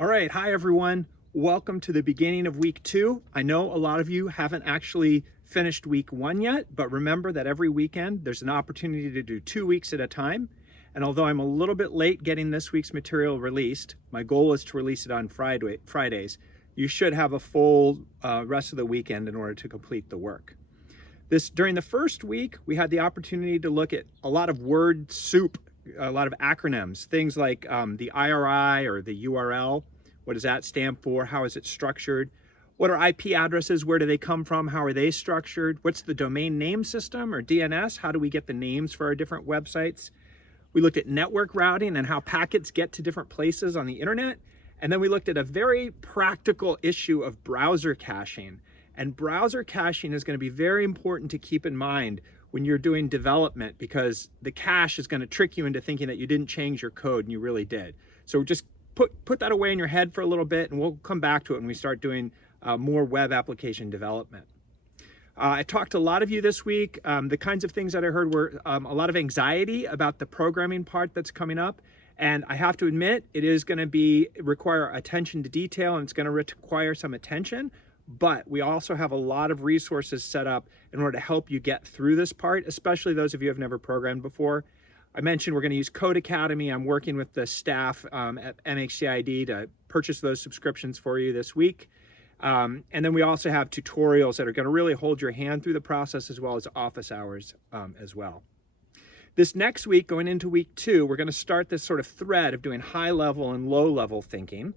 All right, hi everyone. Welcome to the beginning of week 2. I know a lot of you haven't actually finished week 1 yet, but remember that every weekend there's an opportunity to do 2 weeks at a time. And although I'm a little bit late getting this week's material released, my goal is to release it on Fridays. You should have a full rest of the weekend in order to complete the work. During the first week, we had the opportunity to look at a lot of word soup, a lot of acronyms, things like the IRI or the URL. What does that stand for? How is it structured? What are IP addresses? Where do they come from? How are they structured? What's the domain name system or DNS? How do we get the names for our different websites? We looked at network routing and how packets get to different places on the internet. And then we looked at a very practical issue of browser caching. And browser caching is going to be very important to keep in mind when you're doing development, because the cache is going to trick you into thinking that you didn't change your code and you really did. So just put that away in your head for a little bit, and we'll come back to it when we start doing more web application development. I talked to a lot of you this week. The kinds of things that I heard were a lot of anxiety about the programming part that's coming up. And I have to admit, it is going to require attention to detail, and it's going to require some attention. But we also have a lot of resources set up in order to help you get through this part, especially those of you who have never programmed before. I mentioned we're going to use Code Academy. I'm working with the staff at MHCID to purchase those subscriptions for you this week. And then we also have tutorials that are going to really hold your hand through the process, as well as office hours as well. This next week, going into week 2, we're going to start this sort of thread of doing high level and low level thinking.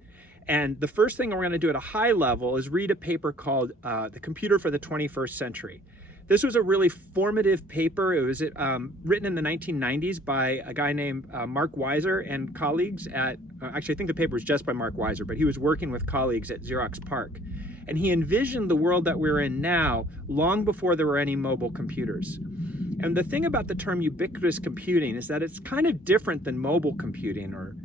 And the first thing we're going to do at a high level is read a paper called The Computer for the 21st Century. This was a really formative paper. It was written in the 1990s by a guy named Mark Weiser and colleagues at, actually I think the paper was just by Mark Weiser, but he was working with colleagues at Xerox PARC. And he envisioned the world that we're in now long before there were any mobile computers. And the thing about the term ubiquitous computing is that it's kind of different than mobile computing or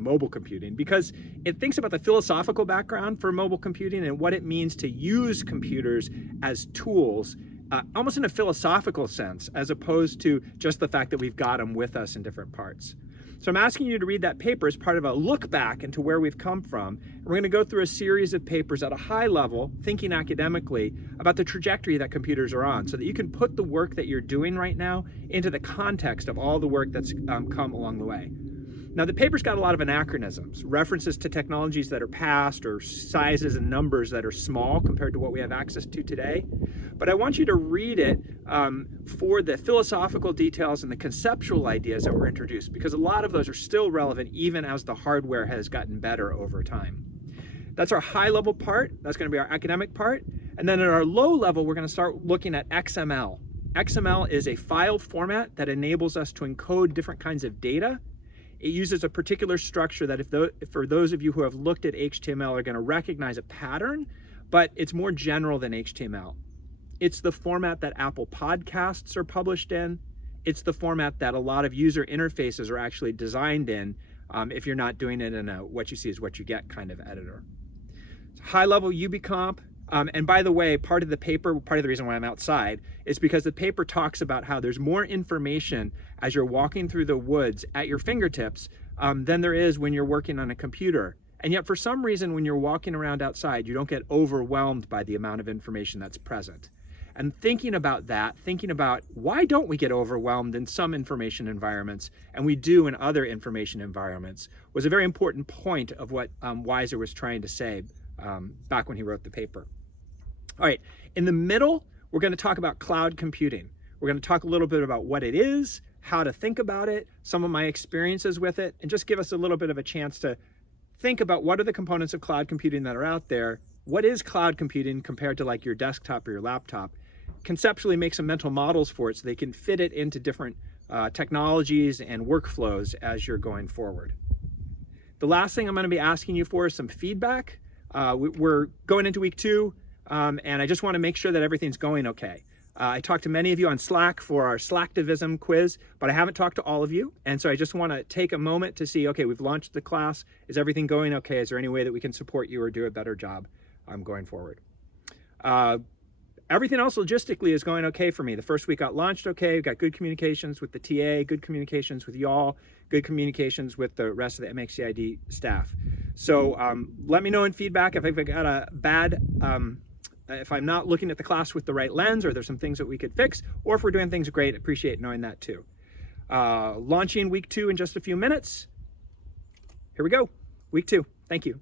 mobile computing, because it thinks about the philosophical background for mobile computing and what it means to use computers as tools, almost in a philosophical sense, as opposed to just the fact that we've got them with us in different parts. So I'm asking you to read that paper as part of a look back into where we've come from. And we're going to go through a series of papers at a high level, thinking academically about the trajectory that computers are on, so that you can put the work that you're doing right now into the context of all the work that's come along the way. Now, the paper's got a lot of anachronisms, references to technologies that are past or sizes and numbers that are small compared to what we have access to today. But I want you to read it for the philosophical details and the conceptual ideas that were introduced, because a lot of those are still relevant even as the hardware has gotten better over time. That's our high level part. That's going to be our academic part. And then at our low level, we're going to start looking at XML. XML is a file format that enables us to encode different kinds of data. It uses a particular structure that for those of you who have looked at HTML are going to recognize a pattern, but it's more general than HTML. It's the format that Apple Podcasts are published in. It's the format that a lot of user interfaces are actually designed in if you're not doing it in a what you see is what you get kind of editor. So high level UbiComp. And by the way, part of the reason why I'm outside is because the paper talks about how there's more information as you're walking through the woods at your fingertips than there is when you're working on a computer. And yet for some reason, when you're walking around outside, you don't get overwhelmed by the amount of information that's present. And thinking about that, thinking about why don't we get overwhelmed in some information environments and we do in other information environments, was a very important point of what Weiser was trying to say back when he wrote the paper. All right, in the middle, we're going to talk about cloud computing. We're going to talk a little bit about what it is, how to think about it, some of my experiences with it, and just give us a little bit of a chance to think about what are the components of cloud computing that are out there. What is cloud computing compared to like your desktop or your laptop? Conceptually make some mental models for it so they can fit it into different technologies and workflows as you're going forward. The last thing I'm going to be asking you for is some feedback. We're going into week 2. And I just want to make sure that everything's going okay. I talked to many of you on Slack for our Slacktivism quiz, but I haven't talked to all of you. And so I just want to take a moment to see, okay, we've launched the class. Is everything going okay? Is there any way that we can support you or do a better job going forward? everything else logistically is going okay for me. The first week got launched okay. Got good communications with the TA, good communications with y'all, good communications with the rest of the MHCID staff. So let me know in feedback if I've got a bad, if I'm not looking at the class with the right lens, or there's some things that we could fix, or if we're doing things great. Appreciate knowing that too. Launching week 2 in just a few minutes. Here we go, week 2. Thank you.